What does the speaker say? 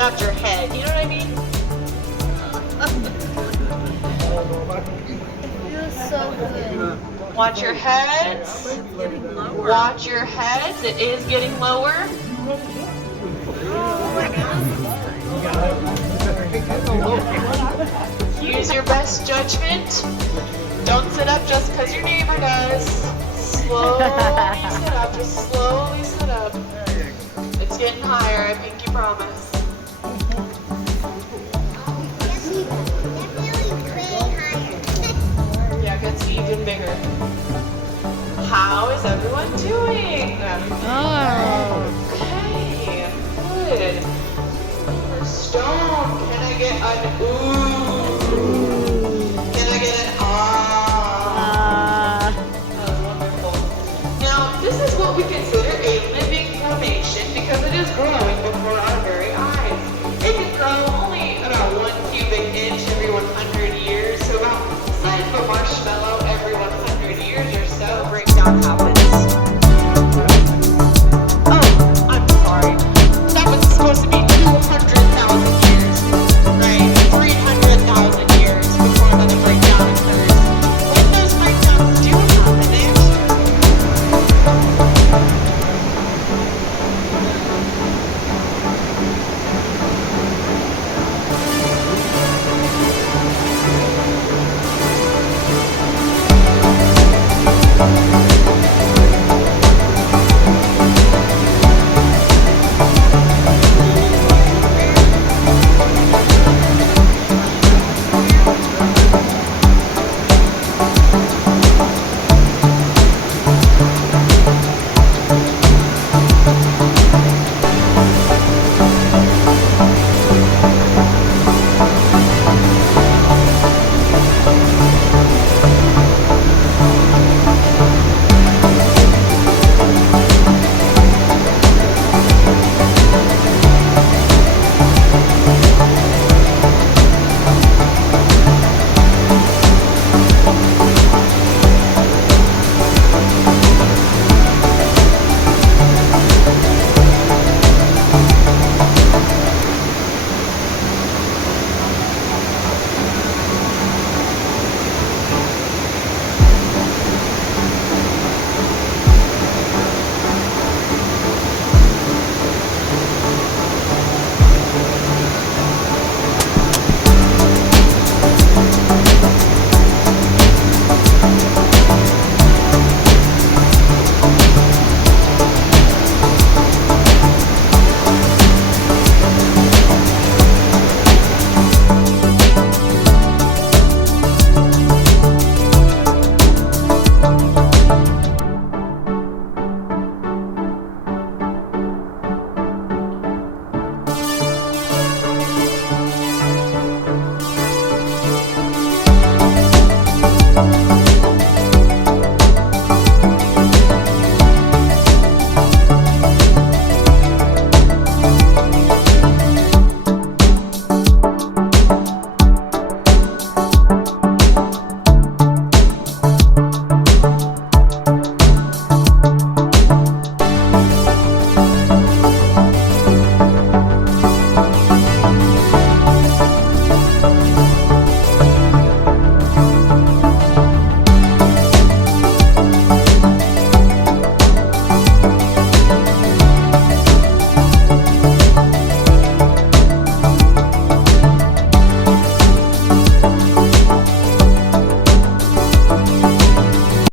not your head. You know what I mean? Feels so good. Watch your heads. Watch your heads. It is getting lower. Use your best judgment. Don't sit up just because your neighbor does. Slowly sit up. Just slowly sit up. It's getting higher, I pinky promise. Yeah, it gets even bigger. How is everyone doing? Okay, good. For stone, can I get an ooh? Can I get an ah? That was wonderful. Now, this is what we consider a living formation because it is growing before our very eyes. It can grow only about 1 cubic inch every 100 years, so about the size of a marshmallow every 100 years or so. Breakdown happens. Oh, I'm sorry. That was supposed to be 200,000 years, right? 300,000 years before another breakdown occurs. When those breakdowns do happen, they actually